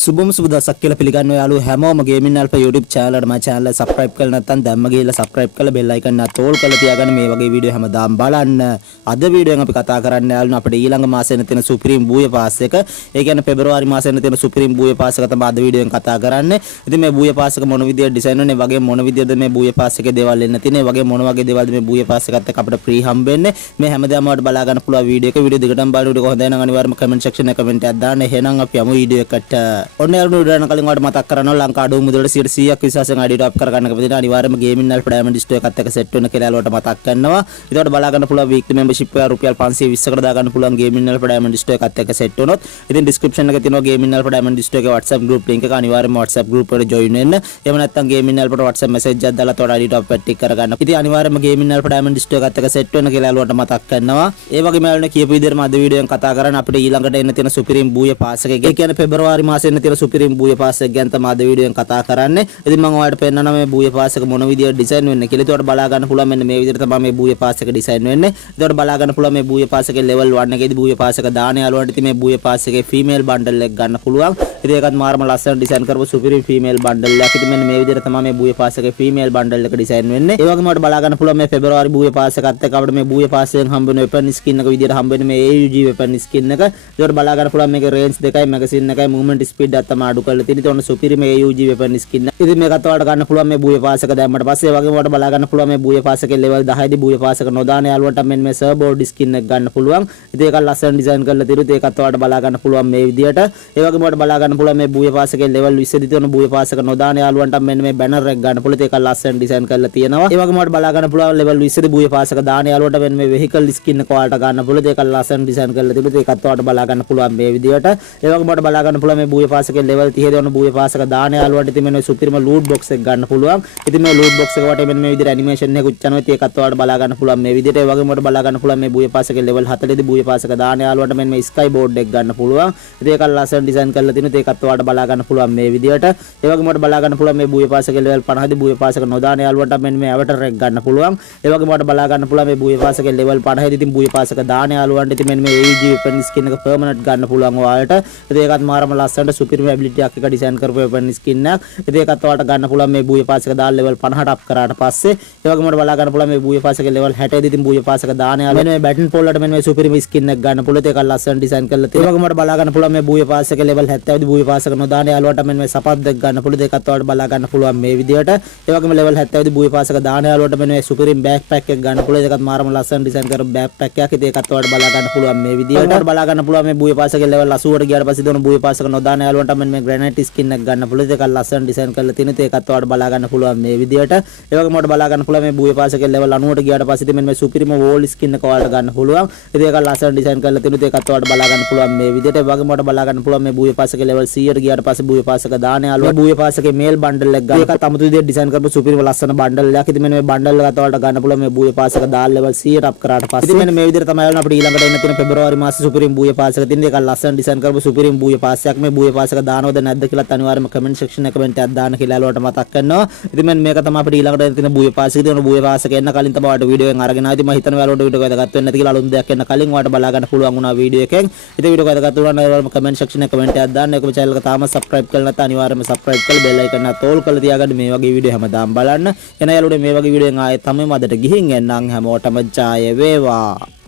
සුබම සුබ දවසක් කියලා පිළිගන්නවා යාළුවෝ හැමෝම ගේමින් අල්ෆා YouTube channel එකට මගේ channel එක subscribe කරලා නැත්නම් දැම්ම ගිහලා subscribe කරලා bell icon එක තෝල් කරලා තියාගන්න මේ වගේ වීඩියෝ හැමදාම බලන්න. අද වීඩියෝෙන් අපි කතා කරන්න යාළුවෝ අපිට ඊළඟ මාසෙන්න තියෙන Supreme Booye Pass එක. ඒ කියන්නේ පෙබරවාරි මාසෙන්න තියෙන Supreme Booye Pass එක තමයි අද වීඩියෝෙන් කතා කරන්නේ. ඉතින් මේ Booye Pass එක මොන විදියට ඩිසයින් වෙන්නේ වගේ මොන විදියද මේ Booye Pass එකේ දේවල් එන්න තියෙන්නේ වගේ මොන වගේ දේවල්ද මේ Booye Pass එකත් එක්ක අපිට free හම්බ වෙන්නේ. මේ හැමදාම වලට බලා ගන්න පුළුවන් වීඩියෝ එක. වීඩියෝ දිගටම බලන්න උඩ කොහොමද නම් අනිවාර්යයෙන්ම comment section එකේ comment එකක් දාන්න. එහෙනම් අපි යමු වීඩියෝ එකට. ඔන්න යාළුවෝ කලින් වට මතක් කරනවා ලංකා අඩු මුදලට 100ක් විශ්වාසයෙන් අඩියට අප් කරගන්න කැමති අනිවාර්යයෙන්ම ගේමින් අල්ෆා ඩයමන්ඩ් ස්ටෝර් එකත් එක්ක සෙට් වෙන කියලා යාළුවට මතක් කරනවා. ඒකට බලා ගන්න පුළුවන් වීක්ලි membership එක රුපියල් 520කට දා ගන්න පුළුවන් ගේමින් අල්ෆා ඩයමන්ඩ් ස්ටෝර් එකත් එක්ක සෙට් වුණොත් ඉතින් description එකේ තියෙනවා ගේමින් අල්ෆා ඩයමන්ඩ් ස්ටෝර් එකේ WhatsApp group link එක අනිවාර්යයෙන්ම WhatsApp group එකට join වෙන්න. එහෙම නැත්නම් ගේමින් අල්ෆාට WhatsApp message එකක් දාලා තොට අඩියට අප් ටික කරගන්න. ඉතින් අනිවාර්යයෙන්ම ගේමින් අල්ෆා ඩයමන්ඩ් ස්ටෝර් එකත් එක්ක සෙට් වෙන කියලා යාළුවට මතක් කරනවා. ඒ වගේම යාළුවනේ කියපු විදිහටම අද වීඩියෝෙන් කතා කරන්නේ අපිට ඊළඟට එන්න තියෙන Supreme Booye Pass එක. ඒ කියන්නේ පෙබරවාරි මාසෙ එන්න තියෙන Supreme Booye Pass එක ගැන තමයි අද වීඩියෝෙන් කතා කරන්නේ. ඉතින් මම ඔයාලට පෙන්නනවා මේ Booye Pass එක මොන විදියට ඩිසයින් වෙන්නේ කියලා. ඒකට බලා ගන්න පුළුවන් මෙන්න මේ විදිහට තමයි මේ Booye Pass එක ඩිසයින් වෙන්නේ. ඒකට බලා ගන්න පුළුවන් මේ Booye Pass එකේ level 1 එකේදී Booye Pass එක දාන යාළුවන්ට ඉතින් මේ Booye Pass එකේ female bundle එක ගන්න පුළුවන්. ඉතින් ඒකත් මාරම ලස්සන ඩිසයින් කරපු Supreme female bundle එකක්. ඉතින් මෙන්න මේ විදිහට තමයි මේ Booye Pass එකේ female bundle එක ඩිසයින් වෙන්නේ. ඒ වගේම ඔයාලට බලා ගන්න පුළුවන් මේ February Booye Pass එකත් එක්ක අපිට මේ Booye Pass එකෙන් හම්බ වෙන weapon skin එක විදිහට හම්බ වෙන මේ AUG weapon skin එක. ඒකට බලා ගන්න පුළුවන් මේකේ range දෙකයි magazine එකයි movement speed එකක් තමයි අඩු කරලා තියෙන්නේ. ඒතකොට Supreme AUG weapon skin එක. ඉතින් මේකත් ඔයාලට ගන්න පුළුවන් මේ Booye Pass එක දැම්මට පස්සේ. ඒ වගේම ඔයාලට බලා ගන්න පුළුවන් මේ Booye Pass එකේ level 10 දී Booye Pass එක නොදාන යාළුවන්ට මෙන්න මේ surfboard skin එක ගන්න පුළුවන්. ඉතින් ඒක ලස්සන ඩිසයින් කරලා තියෙනවා. ඒකත් ඔයාලට බලා ගන්න පුළුවන් මේ විදිහට. ඒ වගේම ඔයාලට බලා ගන්න පුළුවන් මේ Booye Pass එකේ level 20 දී තියෙන Booye Pass එක නොදාන යාළුවන්ට මෙන්න මේ banner එක ගන්න පුළුවන්. ඒක ලස්සන ඩිසයින් කරලා තියෙනවා. ඒ වගේම ඔයාලට බලා ගන්න පුළුවන් level 20 දී Booye Pass එක දාන යාළුවන්ට මෙන්න මේ vehicle skin එක ඔයාලට ගන්න පුළුවන්. ඒක ලස්සන ඩිසයින් කරලා තිබුණා. ඒකත් ඔයාලට බලා ගන්න පුළුවන් මේ විදිහට. ඒ වගේම ඔයාලට බලා ගන්න පුළුවන් මේ Booye Pass එකේ level 30 දී Booye Pass එක දාන යාළුවන්ට ඉතින් මෙන්න Supreme loot box එක ගන්න පුළුවන්. ඉතින් මේ loot box එක වටේ මෙන්න මේ විදිහට animation එකක් උච්චනවා. ඒකත් ඔයාලට බලා ගන්න පුළුවන් මේ විදිහට. ඒ වගේම ඔයාලට බලා ගන්න පුළුවන් මේ Booye Pass එකේ level 40 දී Booye Pass එක දාන යාළුවන්ට මෙන්න මේ sky board එක ගන්න පුළුවන්. ඉතින් ඒක ලස්සන ඩිසයින් කරලා තිනවා. ඒකත් ඔයාලට බලා ගන්න පුළුවන් මේ විදිහට. ඒ වගේම ඔයාලට බලා ගන්න පුළුවන් මේ Booye Pass එකේ level 50 දී Booye Pass එක නොදාන යාළුවන්ට මෙන්න මේ avatar එක ගන්න පුළුවන්. ඒ වගේම ඔයාලට බලා ගන්න පුළුවන් මේ Booye Pass එකේ level 50 දී ඉතින් Booye Pass එක දාන යාළුවන්ට ඉතින් මෙන්න මේ AUG weapon skin එක permanent ගන්න පුළුවන් ඔයාලට. ඉතින් ඒකත් මාරම ලස්සනට Supreme ability එකක් එක ඩිසයින් කරපු weapon skin එකක්. ඉතින් ඒකත් ඔයාලට ගන්න පුළුවන් මේ Booye Pass එක දාලා level 50ට අප් කරාට පස්සේ. ඒ වගේම ඔයාලට බලා ගන්න පුළුවන් මේ Booye Pass එකේ level 60 දී ඉතින් Booye Pass එක දාන යාළුවන්ට මෙන්න මේ battle pole වලට මෙන්න මේ Supreme skin එක ගන්න පුළුවන්. ඒක ලස්සන ඩිසයින් කරලා තියෙනවා. ඒ වගේම ඔයාලට බලා ගන්න පුළුවන් මේ Booye Pass එකේ level 70 දී Booye Pass එක නොදාන යාළුවන්ට මෙන්න මේ සපත් දෙක ගන්න පුළුවන්. ඒකත් ඔයාලට බලා ගන්න පුළුවන් මේ විදිහට. ඒ වගේම level 70 දී Booye Pass එක දාන යාළුවන්ට මෙන්න මේ Supreme backpack එක ගන්න පුළුවන්. ඒකත් මාරම ලස්සන ඩිසයින් කරපු backpack එකක්. ඉතින් ඒකත් ඔයාලට බලා ගන්න පුළුවන් මේ විදිහට. ඔයාලට බලා ගන්න පුළුවන් මේ Booye Pass එකේ level 80ට ගියාට පස්සේ දෙන Booye Pass එක නොදාන යාළුවන්ට මෙන්න මේ granite skin එක ගන්න පුළුවන්. ඒකත් ලස්සන ඩිසයින් කරලා තියෙනවා. ඒකත් ඔයාලට බලා ගන්න පුළුවන් මේ විදිහට. ඒ වගේම ඔයාලට බලා ගන්න පුළුවන් මේ Booye Pass එකේ level 90ට ගියාට පස්සේ මෙන්න මේ Supreme wall skin එක ඔයාලට ගන්න පුළුවන්. ඉතින් ඒක ලස්සන ඩිසයින් කරලා තියෙනවා. ඒකත් ඔයාලට බලා ගන්න පුළුවන් මේ විදිහට. ඒ වගේම ඔයාලට බලා ගන්න පුළුවන් මේ Booye Pass එකේ level 100ට ගියාට පස්සේ Booye Pass එක දාන යාළුවා Booye Pass එකේ mail bundle එක ගන්න. ඒකත් අමුතු විදිහට ඩිසයින් කරපු Supreme ලස්සන bundle එකක්. ඉතින් මෙන්න මේ bundle එකත් ඔයාලට ගන්න පුළුවන් මේ Booye Pass එක දාලා level 100ට අප් කරාට පස්සේ. ඉතින් මෙන්න මේ විදිහට තමයි යාළුවා අපිට ඊළඟට එන්න තියෙන February මාසේ Supreme Booye Pass එක තියෙන. ඒක ලස්සන ඩිසයින් කරපු Supreme Booye Pass එකක්. මේ Booye Pass එක දානවද නැද්ද කියලාත් අනිවාර්යයෙන්ම comment section එකේ comment එකක් දාන්න කියලා යාළුවාට මතක් කරනවා. ඉතින් මෙන්න මේක තමයි අපිට ඊළඟට එන්න තියෙන Booye Pass එක. ඉතින් Booye Pass එක එන්න කලින් තමයි ඔයාලට වීඩියෝ එකෙන් අරගෙන ආවි. මම හිතනවා යාළුවාට වීඩියෝ එක වැදගත් වෙන්නේ නැති කියලා අලුත් දෙයක් එන්න කලින් ඔයාලට බලා ගන්න පුළුවන් වුණා වීඩියෝ එකෙන්. ඉතින් වීඩියෝ එක වැදගත් වුණා නම් යාළුවා comment section එකේ comment එකක් දාන්න. ඒකම channel එක තාම subscribe කරලා නැත්නම් අනිවාර්යයෙන්ම subscribe කරලා bell icon එක තෝල් කරලා තියාගන්න. මේ වගේ වීඩියෝ හැමදාම බලන්න. එන යාළුවනේ මේ වගේ වීඩියෝ එකෙන් ආයෙත් තමයි මදට ගිහින් එන්නම්. හැමෝටම ජය වේවා.